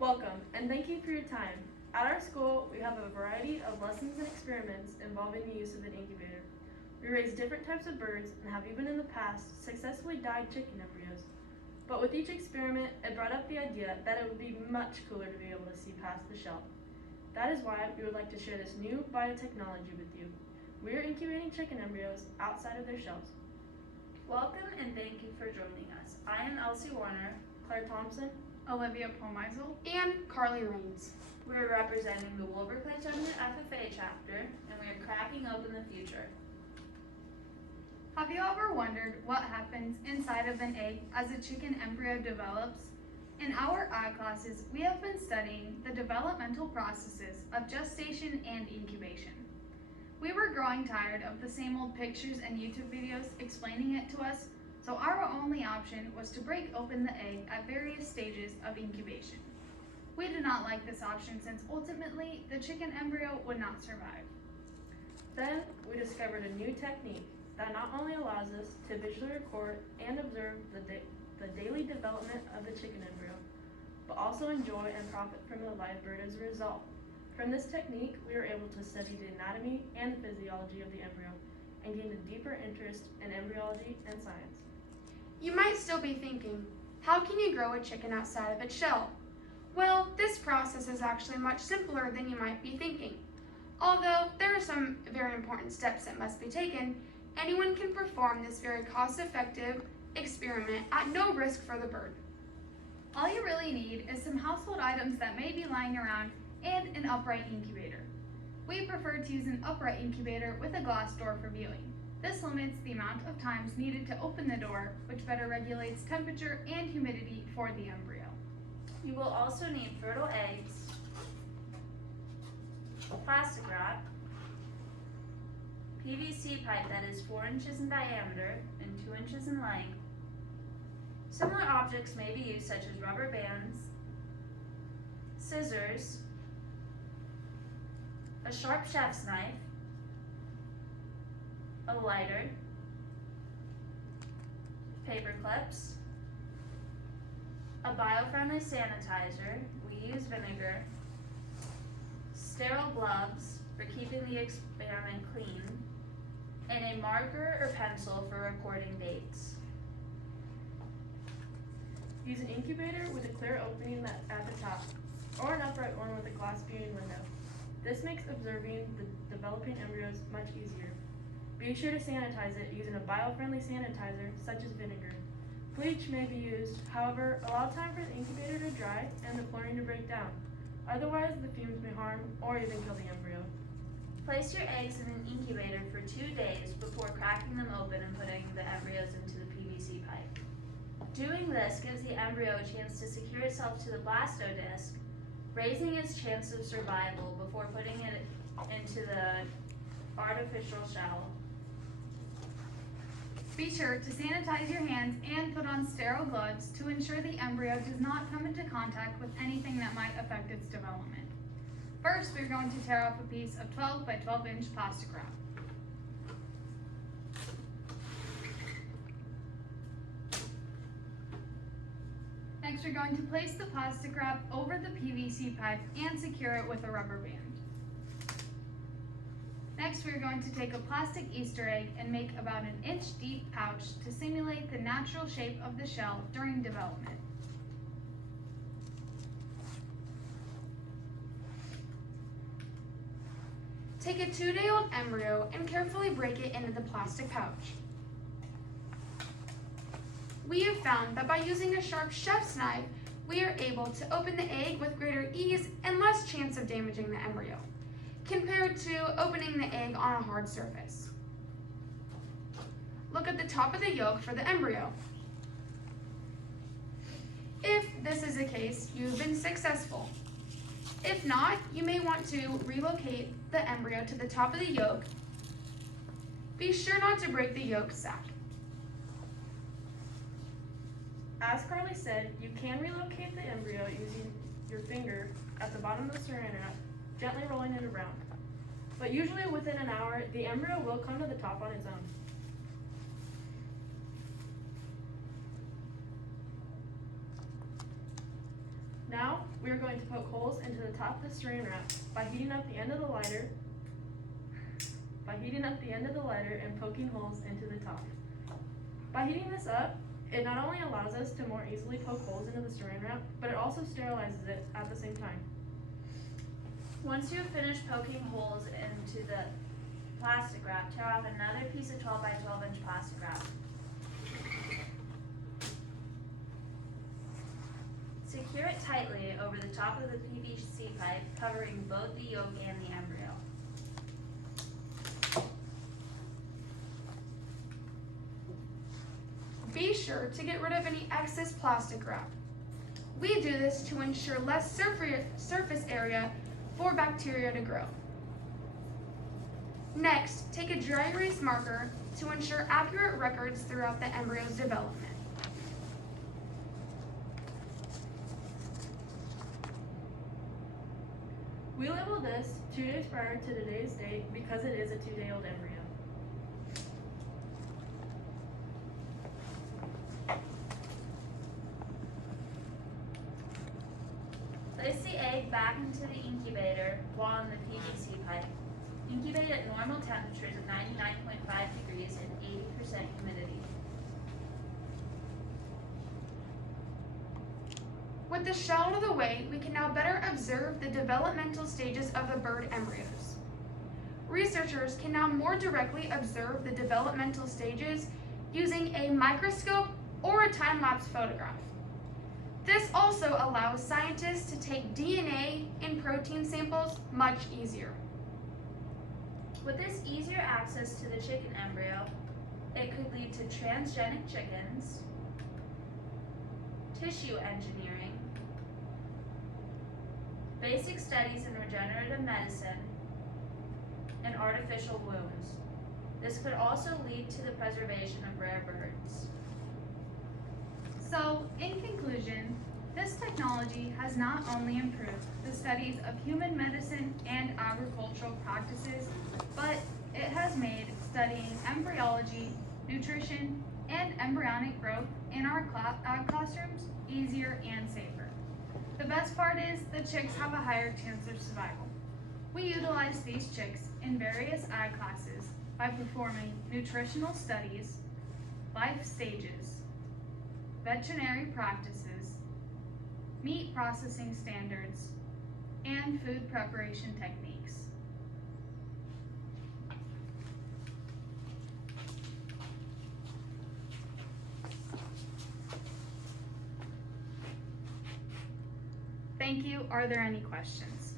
Welcome, and thank you for your time. At our school, we have a variety of lessons and experiments involving the use of an incubator. We raise different types of birds and have even in the past successfully dyed chicken embryos. But with each experiment, it brought up the idea that it would be much cooler to be able to see past the shell. That is why we would like to share this new biotechnology with you. We are incubating chicken embryos outside of their shells. Welcome and thank you for joining us. I am Elsie Warner. Claire Thompson, Olivia Pomeisel, and Carly Rains. We are representing the Wilber Clatonia FFA chapter, and we are cracking open the future. have you ever wondered what happens inside of an egg as a chicken embryo develops? In our ag classes, we have been studying the developmental processes of gestation and incubation. We were growing tired of the same old pictures and YouTube videos explaining it to us, so our only option was to break open the egg at various stages of incubation. We did not like this option since ultimately the chicken embryo would not survive. Then we discovered a new technique that not only allows us to visually record and observe the daily development of the chicken embryo, but also enjoy and profit from the live bird as a result. From this technique, we were able to study the anatomy and the physiology of the embryo and gained a deeper interest in embryology and science. You might still be thinking, how can you grow a chicken outside of its shell? Well, this process is actually much simpler than you might be thinking. Although there are some very important steps that must be taken, anyone can perform this very cost-effective experiment at no risk for the bird. All you really need is some household items that may be lying around and an upright incubator. We prefer to use an upright incubator with a glass door for viewing. This limits the amount of times needed to open the door, which better regulates temperature and humidity for the embryo. You will also need fertile eggs, plastic wrap, PVC pipe that is 4 inches in diameter and 2 inches in length. Similar objects may be used such as rubber bands, scissors, a sharp chef's knife, a lighter, paper clips, a bio-friendly sanitizer, we use vinegar, sterile gloves for keeping the experiment clean, and a marker or pencil for recording dates. Use an incubator with a clear opening at the top, or an upright one with a glass viewing window. This makes observing the developing embryos much easier. Be sure to sanitize it using a bio-friendly sanitizer such as vinegar. Bleach may be used, however, allow time for the incubator to dry and the chlorine to break down. Otherwise, the fumes may harm or even kill the embryo. Place your eggs in an incubator for 2 days before cracking them open and putting the embryos into the PVC pipe. Doing this gives the embryo a chance to secure itself to the blastodisc, raising its chance of survival before putting it into the artificial shell. Be sure to sanitize your hands and put on sterile gloves to ensure the embryo does not come into contact with anything that might affect its development. First, we're going to tear off a piece of 12 by 12 inch plastic wrap. Next, we're going to place the plastic wrap over the PVC pipe and secure it with a rubber band. Next, we're going to take a plastic Easter egg and make about an inch deep pouch to simulate the natural shape of the shell during development. Take a 2-day-old embryo and carefully break it into the plastic pouch. We have found that by using a sharp chef's knife, we are able to open the egg with greater ease and less chance of damaging the embryo, compared to opening the egg on a hard surface. Look at the top of the yolk for the embryo. If this is the case, you've been successful. If not, you may want to relocate the embryo to the top of the yolk. Be sure not to break the yolk sac. As Carly said, you can relocate the embryo using your finger at the bottom of the saran wrap, gently rolling it around. But usually within an hour, the embryo will come to the top on its own. Now, we we are going to poke holes into the top of the saran wrap by heating up the end of the lighter and poking holes into the top. By heating this up, it not only allows us to more easily poke holes into the saran wrap, but it also sterilizes it at the same time. Once you have finished poking holes into the plastic wrap, tear off another piece of 12 by 12 inch plastic wrap. Secure it tightly over the top of the PVC pipe, covering both the yolk and the embryo. Be sure to get rid of any excess plastic wrap. We do this to ensure less surface area for bacteria to grow. Next, take a dry erase marker to ensure accurate records throughout the embryo's development. We labeled this 2 days prior to today's date because it is a 2-day-old embryo. Place the egg back into the incubator while in the PVC pipe. Incubate at normal temperatures of 99.5 degrees and 80% humidity. With the shell out of the way, we can now better observe the developmental stages of the bird embryos. Researchers can now more directly observe the developmental stages using a microscope or a time-lapse photograph. This also allows scientists to take DNA and protein samples much easier. With this easier access to the chicken embryo, it could lead to transgenic chickens, tissue engineering, basic studies in regenerative medicine, and artificial wombs. This could also lead to the preservation of rare birds. So, in conclusion, this technology has not only improved the studies of human medicine and agricultural practices, but it has made studying embryology, nutrition, and embryonic growth in our classrooms easier and safer. The best part is the chicks have a higher chance of survival. We utilize these chicks in various ag classes by performing nutritional studies, life stages, veterinary practices, meat processing standards, and food preparation techniques. Thank you. Are there any questions?